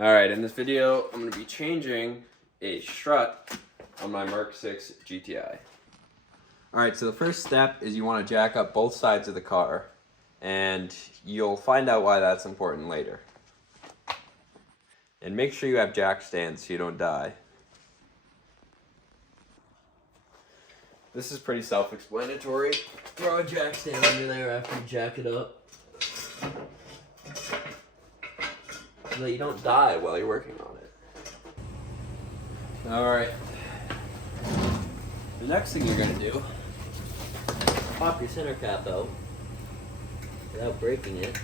Alright, in this video, I'm going to be changing a strut on my MK6 GTI. Alright, so the first step is you want to jack up both sides of the car, and you'll find out why that's important later. And make sure you have jack stands so you don't die. This is pretty self-explanatory. Throw a jack stand under there after you jack it up, so that you don't die while you're working on it. Alright. The next thing you're going to do, Pop your center cap out without breaking it.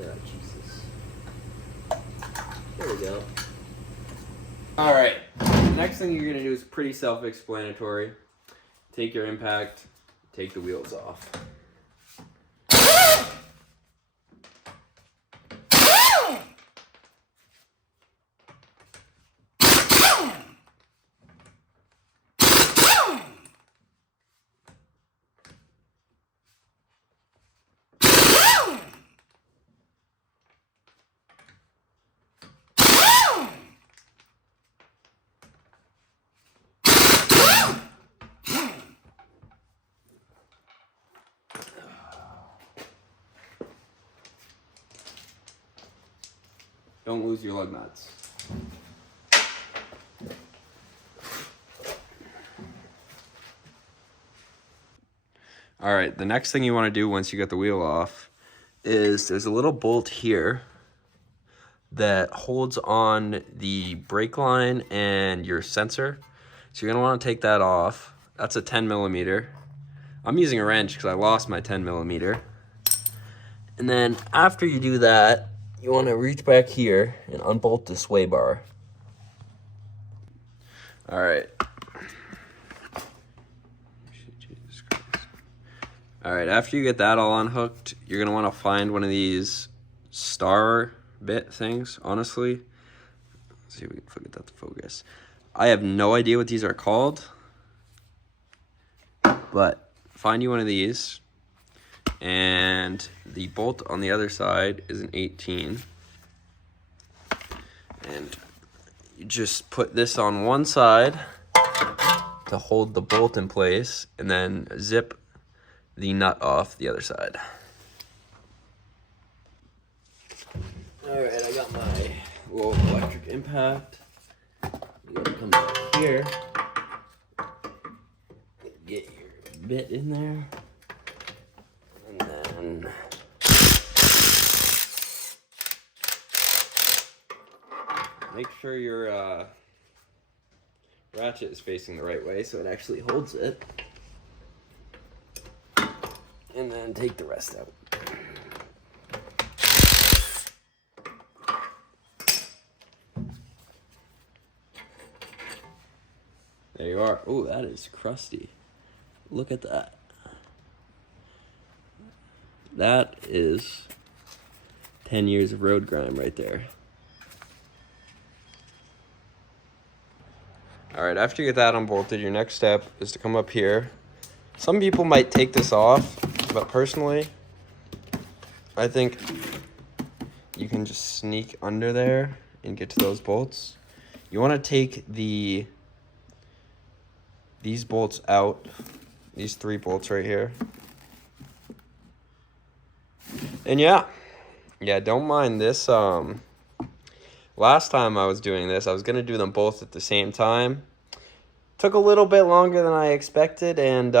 Oh, Jesus. There we go. alright, the next thing you're going to do is pretty self-explanatory. Take your impact, take the wheels off. Don't lose your lug nuts. Alright, the next thing you want to do once you get the wheel off is there's a little bolt here that holds on the brake line and your sensor. So you're going to want to take that off. That's a 10mm. I'm using a wrench because I lost my 10mm. And then after you do that, you want to reach back here and unbolt the sway bar. Alright. Alright, after you get that all unhooked, you're going to want to find one of these star bit things, honestly. Let's see if we can get that to focus. I have no idea what these are called, but find you one of these. And the bolt on the other side is an 18. And you just put this on one side to hold the bolt in place, and then zip the nut off the other side. Alright, I got my little electric impact. You gotta come back here. Get your bit in there. And then make sure your ratchet is facing the right way so it actually holds it. And then take the rest out. There you are. Oh, that is crusty. Look at that. That is 10 years of road grime right there. Alright, after you get that unbolted, your next step is to come up here. Some people might take this off, but personally, I think you can just sneak under there and get to those bolts. You want to take these bolts out, these 3 bolts right here. And yeah, don't mind this. Last time I was doing this, I was going to do them both at the same time. Took a little bit longer than I expected, and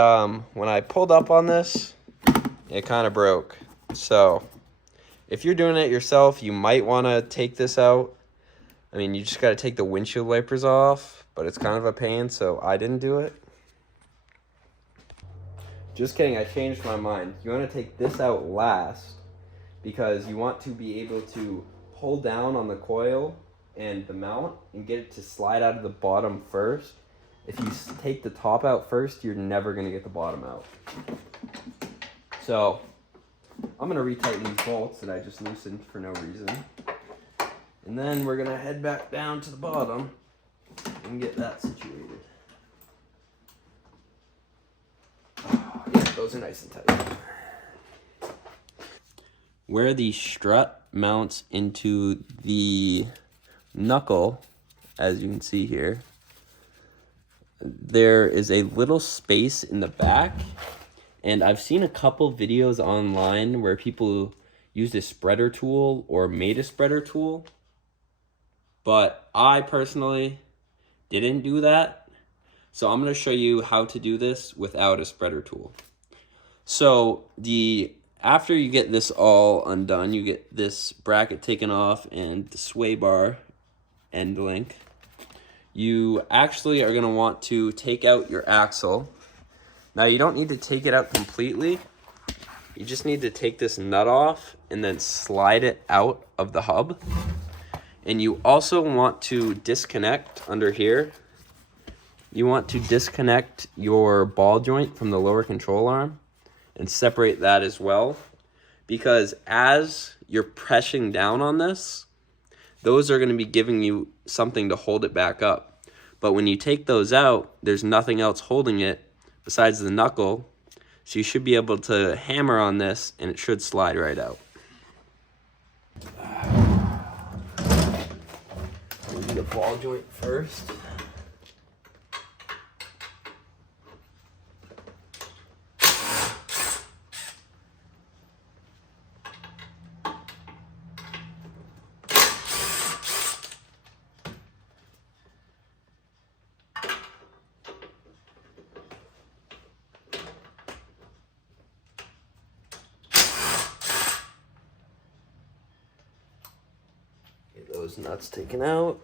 when I pulled up on this, it kind of broke. So if you're doing it yourself, you might want to take this out. I mean, you just got to take the windshield wipers off, but it's kind of a pain, so I didn't do it. Just kidding, I changed my mind. You want to take this out last because you want to be able to pull down on the coil and the mount and get it to slide out of the bottom first. If you take the top out first, you're never going to get the bottom out. So I'm going to retighten these bolts that I just loosened for no reason. And then we're going to head back down to the bottom and get that situated. Oh, yeah, those are nice and tight. where the strut mounts into the knuckle, as you can see here, there is a little space in the back. And I've seen a couple videos online where people used a spreader tool or made a spreader tool. But I personally didn't do that. So I'm going to show you how to do this without a spreader tool. So after you get this all undone, you get this bracket taken off and the sway bar end link. You actually are going to want to take out your axle. Now you don't need to take it out completely. You just need to take this nut off and then slide it out of the hub. And you also want to disconnect under here. You want to disconnect your ball joint from the lower control arm and separate that as well, because as you're pressing down on this, those are going to be giving you something to hold it back up. But when you take those out, there's nothing else holding it besides the knuckle, so you should be able to hammer on this and it should slide right out. We'll do the ball joint first. Those nuts taken out.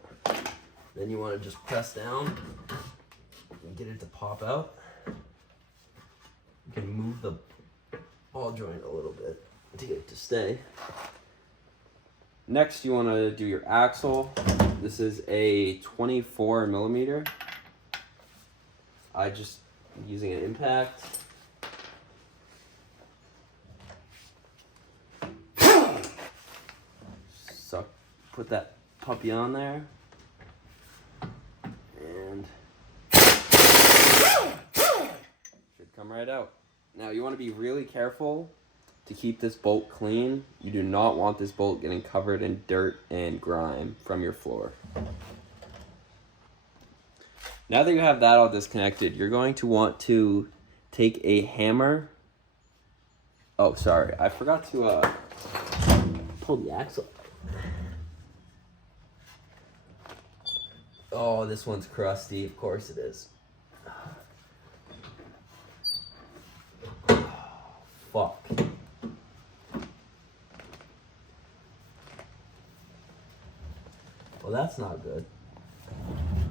Then you want to just press down and get it to pop out. You can move the ball joint a little bit to get it to stay. Next, you want to do your axle. This is a 24 millimeter. I just using an impact. Put that puppy on there, and should come right out. Now you want to be really careful to keep this bolt clean. You do not want this bolt getting covered in dirt and grime from your floor. Now that you have that all disconnected, you're going to want to take a hammer. Oh, sorry, I forgot to pull the axle. Oh, this one's crusty. Of course it is. Oh, fuck. Well, that's not good.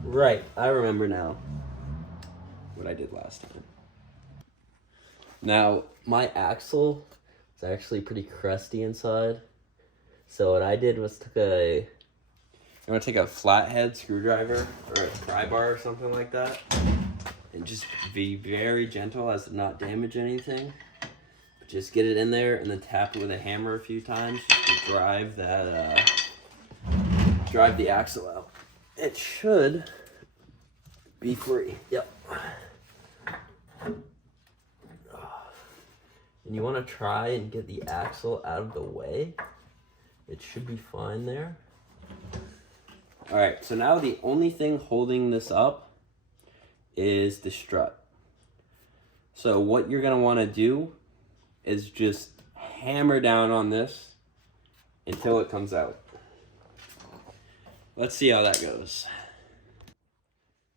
Right, I remember now what I did last time. Now, my axle is actually pretty crusty inside. So what I did was I'm going to take a flathead screwdriver or a pry bar or something like that and just be very gentle as to not damage anything. But just get it in there and then tap it with a hammer a few times just to drive the axle out. It should be free. Yep. And you want to try and get the axle out of the way. It should be fine there. All right, so now the only thing holding this up is the strut. So what you're gonna wanna do is just hammer down on this until it comes out. Let's see how that goes.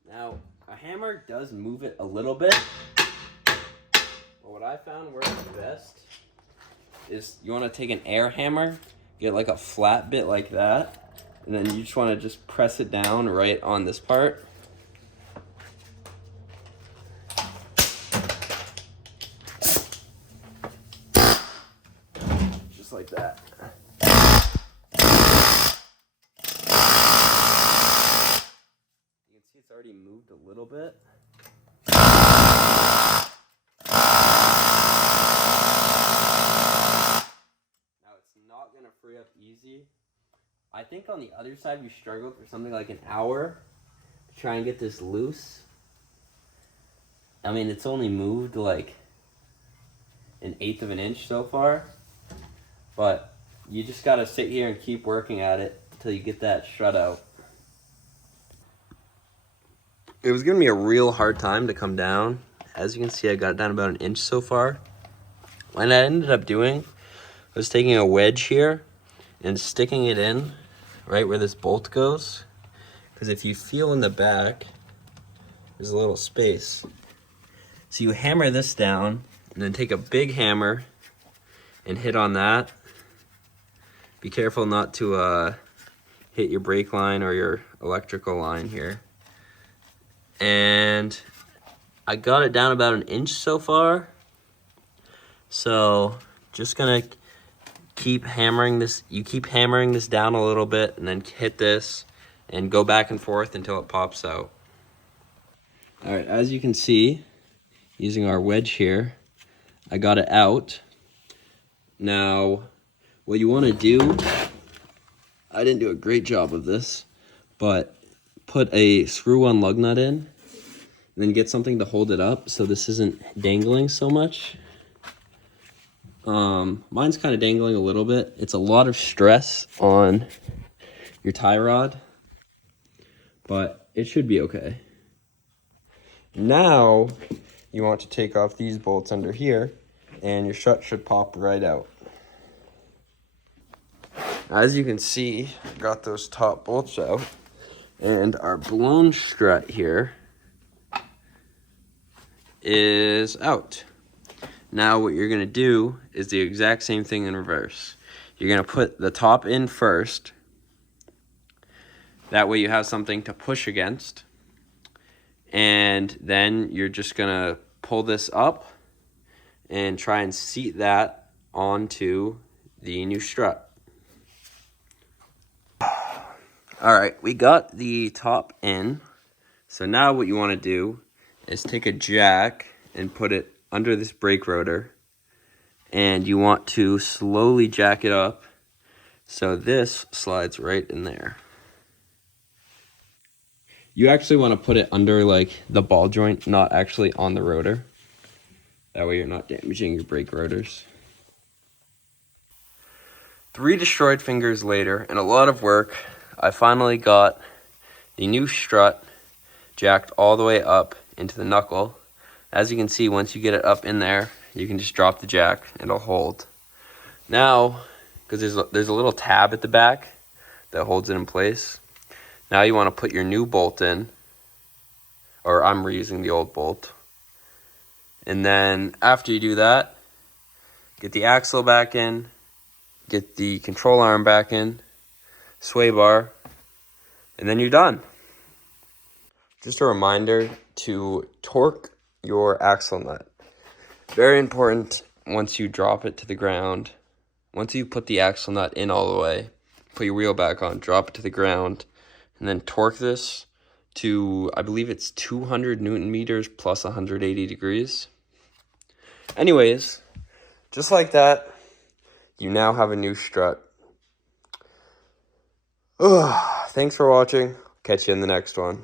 Now, a hammer does move it a little bit, but what I found works best is you wanna take an air hammer, get like a flat bit like that, and then you just want to just press it down right on this part. Just like that. You can see it's already moved a little bit. Now it's not going to free up easy. I think on the other side we struggled for something like an hour to try and get this loose. I mean, it's only moved like 1/8 of an inch so far, But you just gotta sit here and keep working at it until you get that strut out. It was giving me a real hard time to come down. As you can see, I got it down about 1 inch so far. What I ended up doing was taking a wedge here and sticking it in right where this bolt goes. Because if you feel in the back, there's a little space. So you hammer this down and then take a big hammer and hit on that. Be careful not to hit your brake line or your electrical line here. And I got it down about 1 inch so far. So just gonna keep hammering this. You keep hammering this down a little bit and then hit this and go back and forth until it pops out. All right, as you can see, using our wedge here, I got it out. Now, what you want to do, I didn't do a great job of this, but put a screw-on lug nut in, and then get something to hold it up so this isn't dangling so much. Mine's kind of dangling a little bit. It's a lot of stress on your tie rod, but it should be okay. Now, you want to take off these bolts under here, and your strut should pop right out. As you can see, I got those top bolts out, and our blown strut here is out. Now what you're gonna do is the exact same thing in reverse. You're gonna put the top in first. That way you have something to push against. And then you're just gonna pull this up and try and seat that onto the new strut. All right, we got the top in. So now what you wanna do is take a jack and put it under this brake rotor, and you want to slowly jack it up so this slides right in there. You actually want to put it under like the ball joint, not actually on the rotor. That way you're not damaging your brake rotors. 3 destroyed fingers later and a lot of work, I finally got the new strut jacked all the way up into the knuckle. As you can see, once you get it up in there, you can just drop the jack and it'll hold. Now, because there's a little tab at the back that holds it in place, now you want to put your new bolt in, or I'm reusing the old bolt. And then after you do that, get the axle back in, get the control arm back in, sway bar, and then you're done. Just a reminder to torque your axle nut. Very important once you drop it to the ground. Once you put the axle nut in all the way, put your wheel back on, drop it to the ground, and then torque this to, I believe it's 200 Newton meters plus 180 degrees. Anyways, just like that, you now have a new strut. Thanks for watching. Catch you in the next one.